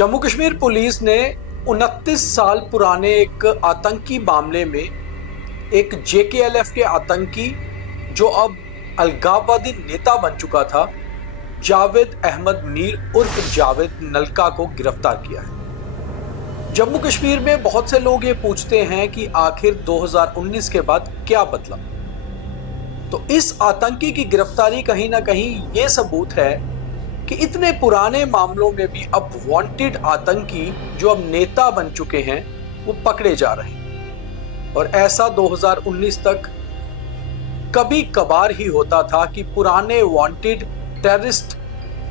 Jammu Kashmir police ने 29 साल पुराने एक आतंकी मामले में एक JKLF के आतंकी जो अब अलगाववादी नेता बन चुका था, जावेद अहमद मीर उर्फ जावेद नलका को गिरफ्तार किया है। जम्मू कश्मीर में बहुत से लोग ये पूछते हैं कि आखिर 2019 के बाद क्या बदला। तो इस आतंकी की गिरफ्तारी कहीं ना कहीं ये सबूत है कि इतने पुराने मामलों में भी अब वांटेड आतंकी जो अब नेता बन चुके हैं वो पकड़े जा रहे हैं। और ऐसा 2019 तक कभी कभार ही होता था कि पुराने वांटेड टेररिस्ट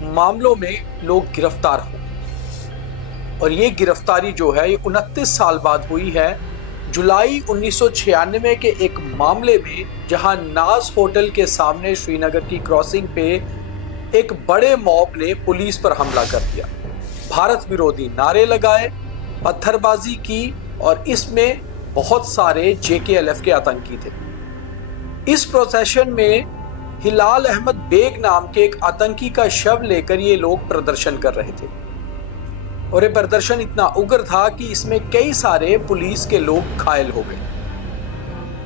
मामलों में लोग गिरफ्तार हो। और ये गिरफ्तारी जो है ये 29 साल बाद हुई है, जुलाई 1996 के एक मामले में, जहां नाज होटल के सामने श्रीनगर की क्रॉसिंग पे एक बड़े मॉब ने पुलिस पर हमला कर दिया, भारत विरोधी नारे लगाए, पत्थरबाजी की और इसमें बहुत सारे JKLF के आतंकी थे। इस प्रोसेशन में हिलाल अहमद बेग नाम के एक आतंकी का शव लेकर ये लोग प्रदर्शन कर रहे थे। और ये प्रदर्शन इतना उग्र था कि इसमें कई सारे पुलिस के लोग घायल हो गए।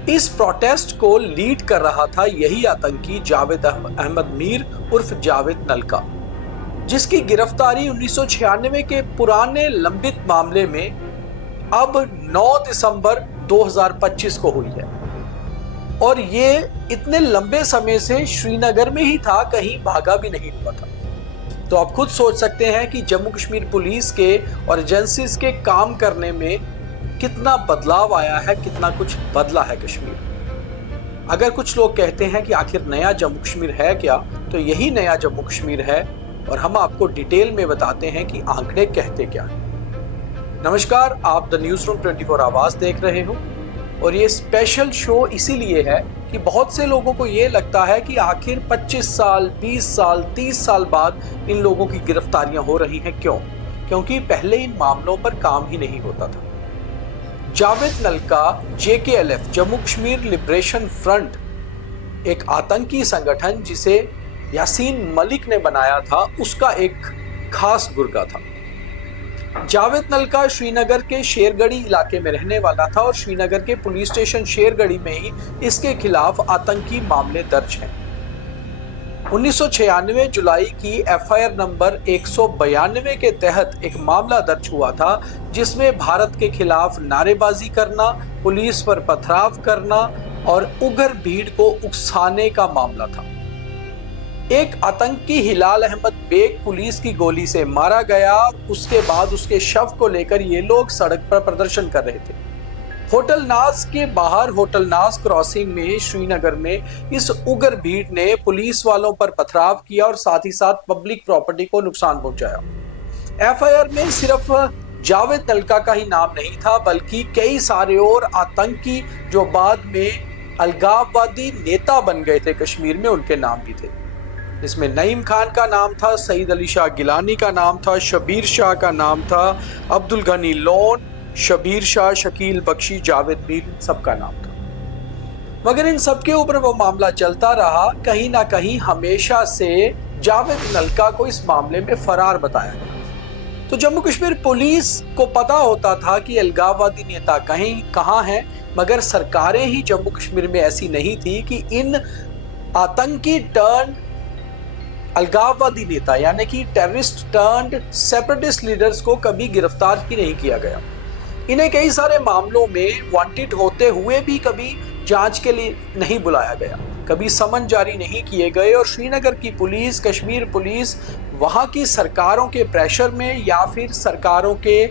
इस प्रोटेस्ट को लीड कर रहा था यही आतंकी जावेद अहमद मीर उर्फ जावेद नलका, जिसकी गिरफ्तारी 1996 के पुराने लंबित मामले में अब 9 दिसंबर 2025 को हुई है। और ये इतने लंबे समय से श्रीनगर में ही था, कहीं भागा भी नहीं हुआ था। तो आप खुद सोच सकते हैं कि जम्मू कश्मीर पुलिस के और एजेंसीज के काम करने में कितना बदलाव आया है, कितना कुछ बदला है कश्मीर। अगर कुछ लोग कहते हैं कि आखिर नया जम्मू कश्मीर है क्या, तो यही नया जम्मू कश्मीर है। और हम आपको डिटेल में बताते हैं कि आंकड़े कहते क्या हैं। नमस्कार, आप द न्यूज़ रूम 24 आवाज देख रहे हो। और ये स्पेशल शो इसीलिए है कि बहुत से लोगों को ये लगता है कि आखिर 25 साल, 20 साल, 30 साल बाद इन लोगों की गिरफ्तारियां हो रही हैं। क्यों? क्योंकि पहले इन मामलों पर काम ही नहीं होता था। जावेद नलका JKLF Jammu Kashmir liberation front, एक आतंकी संगठन जिसे यासीन मलिक ने बनाया था, उसका एक खास गुर्गा था। जावेद नलका श्रीनगर के शेरगढ़ी इलाके में रहने वाला था और श्रीनगर के पुलिस स्टेशन शेरगढ़ी में ही इसके खिलाफ आतंकी मामले दर्ज हैं। 1996 जुलाई की FIR नंबर 192 के तहत एक मामला दर्ज हुआ था, जिसमें भारत के खिलाफ नारेबाजी करना, पुलिस पर पथराव करना और उग्र भीड़ को उकसाने का मामला था। एक आतंकी हिलाल अहमद बेग पुलिस की गोली से मारा गया। उसके बाद उसके शव को लेकर ये लोग सड़क पर प्रदर्शन कर रहे थे। होटल नाज के बाहर, होटल नाज क्रॉसिंग में श्रीनगर में इस उग्र भीड़ ने पुलिस वालों पर पथराव किया और साथ ही साथ पब्लिक प्रॉपर्टी को नुकसान पहुंचाया। FIR में सिर्फ जावेद नलका का ही नाम नहीं था, बल्कि कई सारे और आतंकी जो बाद में अलगाववादी नेता बन गए थे कश्मीर में, उनके नाम भी थे। इसमें नईम खान का नाम था, सईद अली शाह गिलानी का नाम था, शबीर शाह का नाम था, अब्दुल गनी लोन, शबीर शाह, शकील बख्शी, जावेद मीर, सबका नाम था। मगर इन सबके ऊपर वो मामला चलता रहा। कहीं ना कहीं हमेशा से जावेद नलका को इस मामले में फरार बताया गया। तो जम्मू कश्मीर पुलिस को पता होता था कि अलगाववादी नेता कहीं कहाँ हैं, मगर सरकारें ही जम्मू कश्मीर में ऐसी नहीं थी कि इन आतंकी टर्न अलगाववादी नेता यानी कि टेररिस्ट टर्न्ड सेपरेटिस्ट लीडर्स को कभी गिरफ्तार ही नहीं किया गया। इन्हें कई सारे मामलों में वांटेड होते हुए भी कभी जांच के लिए नहीं बुलाया गया, कभी समन जारी नहीं किए गए। और श्रीनगर की पुलिस, कश्मीर पुलिस वहां की सरकारों के प्रेशर में या फिर सरकारों के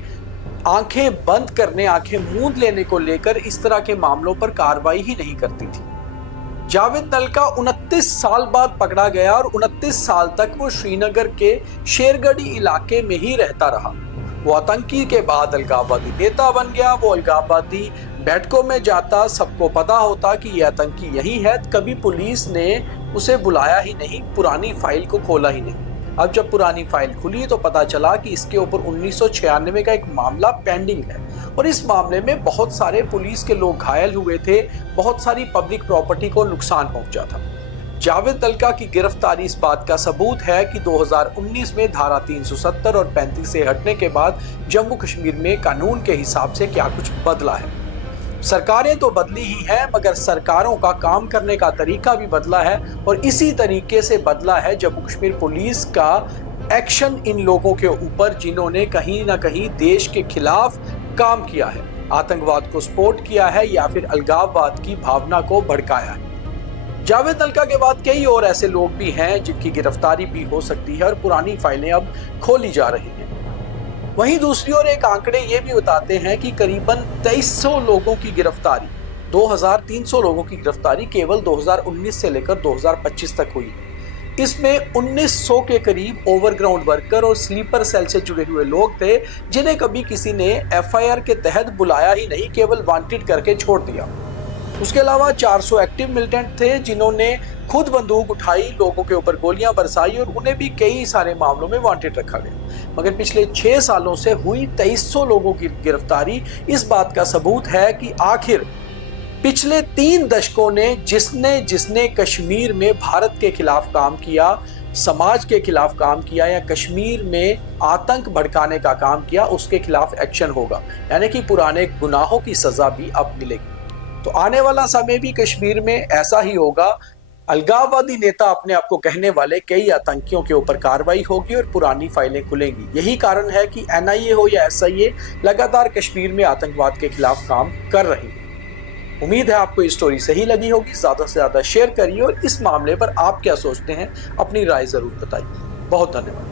आंखें बंद करने, आंखें मूंद लेने को लेकर इस तरह के मामलों पर कार्रवाई ही नहीं करती थी। जावेद नलका 29 साल बाद पकड़ा गया और 29 साल तक वो श्रीनगर के शेरगढ़ी इलाके में ही रहता रहा। वो आतंकी के बाद अलगाववादी नेता बन गया। वो अलगाववादी बैठकों में जाता, सबको पता होता कि ये आतंकी यही है। कभी पुलिस ने उसे बुलाया ही नहीं, पुरानी फाइल को खोला ही नहीं। अब जब पुरानी फाइल खुली तो पता चला कि इसके ऊपर 1996 का एक मामला पेंडिंग है और इस मामले में बहुत सारे पुलिस के लोग घायल हुए थे, बहुत सारी पब्लिक प्रॉपर्टी को नुकसान पहुंचा था। जावेद तलका की गिरफ्तारी इस बात का सबूत है कि 2019 में धारा 370 और 35 से हटने के बाद जम्मू कश्मीर में कानून के हिसाब से क्या कुछ बदला है। सरकारें तो बदली ही हैं, मगर सरकारों का काम करने का तरीका भी बदला है और इसी तरीके से बदला है जम्मू कश्मीर पुलिस का एक्शन इन लोगों के ऊपर जिन्होंने कहीं ना कहीं देश के खिलाफ काम किया है, आतंकवाद को सपोर्ट किया है या फिर अलगाववाद की भावना को भड़काया है। जावेद तलका के बाद कई और ऐसे लोग भी हैं जिनकी गिरफ्तारी भी हो सकती है और पुरानी फाइलें अब खोली जा रही हैं। वहीं दूसरी ओर एक आंकड़े ये भी बताते हैं कि करीबन 2300 लोगों की गिरफ्तारी, 2300 लोगों की गिरफ्तारी केवल 2019 से लेकर 2025 तक हुई। इसमें 1900 के करीब ओवरग्राउंड वर्कर और स्लीपर सेल से जुड़े हुए लोग थे जिन्हें कभी किसी ने एफआईआर के तहत बुलाया ही नहीं, केवल वांटेड करके छोड़ दिया। उसके अलावा 400 एक्टिव मिलिटेंट थे जिन्होंने खुद बंदूक उठाई, लोगों के ऊपर गोलियां बरसाई और उन्हें भी कई सारे मामलों में वांटेड रखा गया। मगर पिछले 6 सालों से हुई 2300 लोगों की गिरफ्तारी इस बात का सबूत है कि आखिर पिछले 3 दशकों ने जिसने कश्मीर में भारत के खिलाफ काम किया, समाज के खिलाफ काम किया या कश्मीर में आतंक भड़काने का काम किया, उसके खिलाफ एक्शन होगा, यानी कि पुराने गुनाहों की सजा भी अब मिलेगी। तो आने वाला समय भी कश्मीर में ऐसा ही होगा। अलगाववादी नेता अपने आप को कहने वाले कई आतंकियों के ऊपर कार्रवाई होगी और पुरानी फाइलें खुलेंगी। यही कारण है कि एनआईए हो या एसआईए लगातार कश्मीर में आतंकवाद के खिलाफ काम कर रही है। उम्मीद है आपको ये स्टोरी सही लगी होगी। ज्यादा से ज्यादा शेयर करिए और इस मामले पर आप क्या सोचते हैं अपनी राय जरूर बताइए। बहुत धन्यवाद।